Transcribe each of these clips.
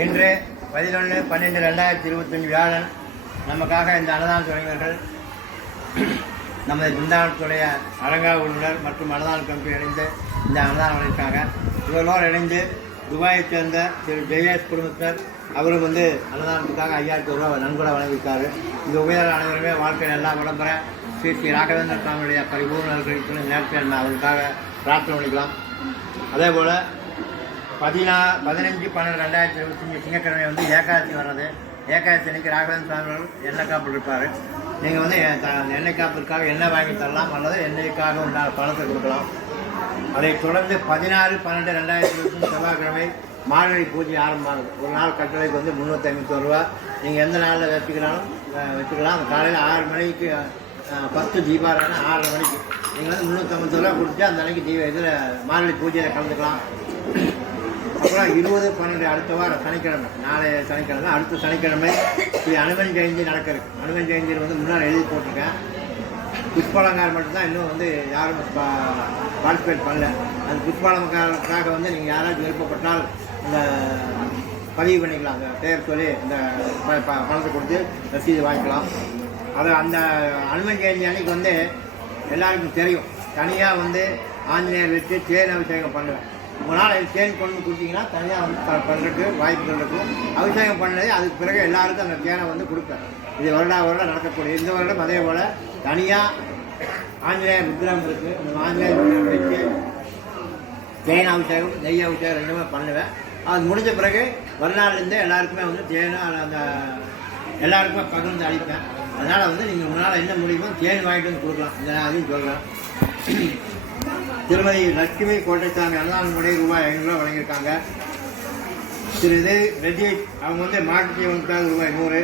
இன்று 11/12/2025 வியாழன் நமக்காக இந்த அன்னதான துறையினர்கள் நமது பிருந்தாவனத்துடைய அரங்கா உறுப்பினர் மற்றும் அன்னதான கமிட்டி இணைந்து இந்த அன்னதானம் வழங்கியிருக்காங்க. இவர்களோடு இணைந்து துபாயைச் சேர்ந்த திரு ஜெயேஷ் குடும்பத்தினர் அவரும் அன்னதானத்துக்காக 5000 ரூபாய் நன்கொடை வழங்கியிருக்காரு. இந்த உபயோக அனைவருமே வாழ்க்கையில் எல்லாம் விளம்பர ஸ்ரீ ராகவேந்திர சுவாமியுடைய பரிபூர்ணர்களுக்கு நேரத்தில் அவருக்காக பிரார்த்தனை பண்ணிக்கலாம். அதே போல் 15/12/2025 திங்கட்கிழமை ஏகாதசி வர்றது. ஏகாதசி அன்னைக்கு ராகவேந்திர சுவாமிகள் எண்ணெய் காப்பு இருப்பார். நீங்கள் எண்ணெய் காப்பிற்காக எண்ணெய் வாங்கி தரலாம் அல்லது எண்ணெய்க்காக உண்டான பணத்தை கொடுக்கலாம். அதைத் தொடர்ந்து 16/12/2025 செவ்வாய்க்கிழமை மார்கழி பூஜை ஆரம்பமாகுது. ஒரு நாள் கட்டளைக்கு 350 ரூபா. நீங்கள் எந்த நாளில் வச்சுக்கலாம். அந்த காலையில் 6 மணிக்கு 10 தீபாராதனை 6:30 மணிக்கு நீங்கள் 350 ரூபா கொடுத்து அந்த அன்னைக்கு இதில் மார்கழி பூஜையில் கலந்துக்கலாம். அப்புறம் 20/12 அடுத்த வாரம் சனிக்கிழமை, நாளைய சனிக்கிழமை, அடுத்த சனிக்கிழமை ஸ்ரீ அனுமன் ஜெயந்தி நடக்கிறது. அனுமன் ஜெயந்தியில் முன்னாடி எழுதி போட்டிருக்கேன். புஷ்பாலங்காரம் மட்டும்தான் இன்னும் யாரும் பார்ட்டிசிபேட் பண்ணல. அந்த புஷ்பாலங்காரத்துக்காக நீங்கள் யாராச்சும் விருப்பப்பட்டால் இந்த பதிவு பண்ணிக்கலாம். அந்த பேர் சொல்லி இந்த பணத்தை கொடுத்து ரசீது வாங்கிக்கலாம். அது அந்த அனுமன் ஜெயந்தி அன்னைக்கு எல்லாருக்கும் தெரியும். தனியாக ஆஞ்சநேயர் வச்சு தேன் அபிஷேகம் பண்ணுவேன். உங்களால் தேன் கொண்டு கொடுத்தீங்கன்னா தனியாக பண்ணுறதுக்கு வாய்ப்புகள் இருக்கும். அபிஷேகம் பண்ணது அதுக்கு பிறகு எல்லாருக்கும் அந்த தேனை கொடுப்பேன். இது வருடம் நடக்கக்கூடிய. இந்த வருடம் அதே போல் தனியாக ஆஞ்சநேயர் விக்கிரகம் இருக்குது. அந்த ஆஞ்சநேயர் விக்கிரகம் வச்சு தேன் அபிஷேகம் நெய் அபிஷேகம் ரெண்டுமே பண்ணுவேன். அது முடிஞ்ச பிறகு வருநாள்லேருந்தே எல்லாருக்குமே தேனை அந்த எல்லாருக்குமே பகிர்ந்து அளிப்பேன். அதனால் நீங்கள் உங்களால் என்ன முடியுமோ தேன் வாங்கிட்டு கொடுக்கலாம். இந்த அதையும் சொல்கிறேன். திருமதி லட்சுமி கோட்டைசாமி அன்னதான முறை ரூபாய் 500 வழங்கியிருக்காங்க. திரு ரெட்டி அவங்க மாட்டுத்தீவனுக்காக ரூபாய் 100.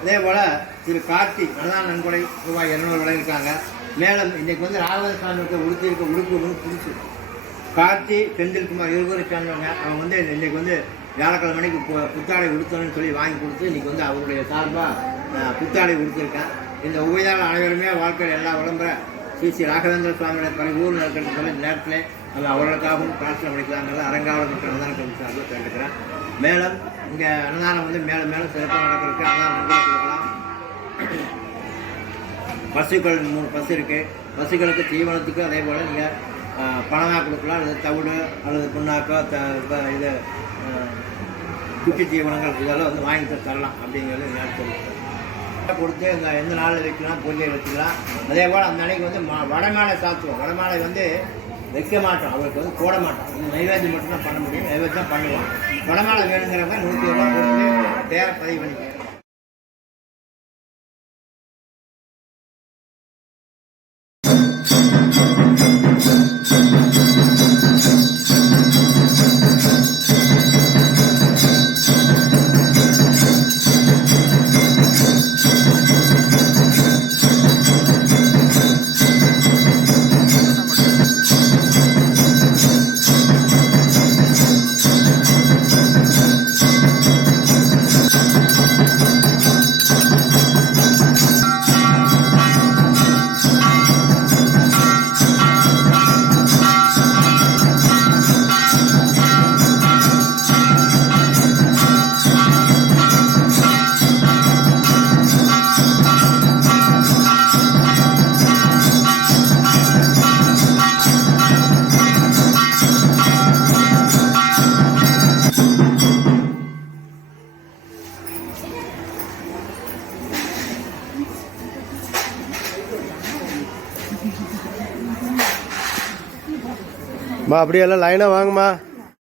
அதே போல் திரு கார்த்தி அன்னதான நன்கொடை ரூபாய் 200 வழங்கியிருக்காங்க. மேலும் இன்றைக்கு ராகவேந்திர சாமிக்கு உடுத்திருக்க உடுப்பு புதுசு. கார்த்தி செந்தில்குமார் இருவரும் சேர்ந்தவங்க. அவங்க இன்றைக்கு வியாழக்கிழமை மணிக்கு புத்தாடை உடுத்தணும்னு சொல்லி வாங்கி கொடுத்து இன்றைக்கி அவருடைய சார்பாக புத்தாடை உடுத்திருக்கேன். இந்த உபயோக அனைவருமே வாழ்க்கையில் எல்லா விளம்பர ஸ்ரீ ராகவேந்திர சுவாமியோட பரிபூர்ண இருக்கிறது சொல்லி இந்த நேரத்தில் அது அவர்களுக்காகவும் பிரார்த்தனை பண்ணிக்கலாங்கிறது அரங்காவல் மற்றும் அன்னதான கமிட்டி சார்பில் கேட்டுக்கிறேன். மேலும் இங்கே அன்னதானம் மேலும் மேலும் சிறப்பாக நடக்கிறதுக்கு அன்னதானம் கொடுக்கலாம். பசுக்கள் 3 பசு இருக்குது. பசுக்களுக்கு தீவனத்துக்கு அதே போல் நீங்கள் பணமாக கொடுக்கலாம். அல்லது தவிடு அல்லது புண்ணாக்கோ இது குட்டி தீவனங்கள் இதெல்லாம் வாங்கி தரலாம் அப்படிங்கிறது நேரத்தில் கொடுத்து எந்த நாளில் வைக்கலாம், பூஜையை வச்சுக்கலாம். அதே போல் அந்த அன்னைக்கு வடமாலை சாத்துவோம். வடமாலை வைக்க மாட்டோம், அவருக்கு போட மாட்டோம். நைவேத்தியம் மட்டும்தான் பண்ண முடியும். நைவேத்தியம் பண்ணுவோம். வடமாலை வேணுங்கிறவங்க 100 ரூபா கொடுத்து பேரை பதிவு பண்ணிக்கிறேன். அப்படியெல்லாம் லைனாக வாங்கம்மா.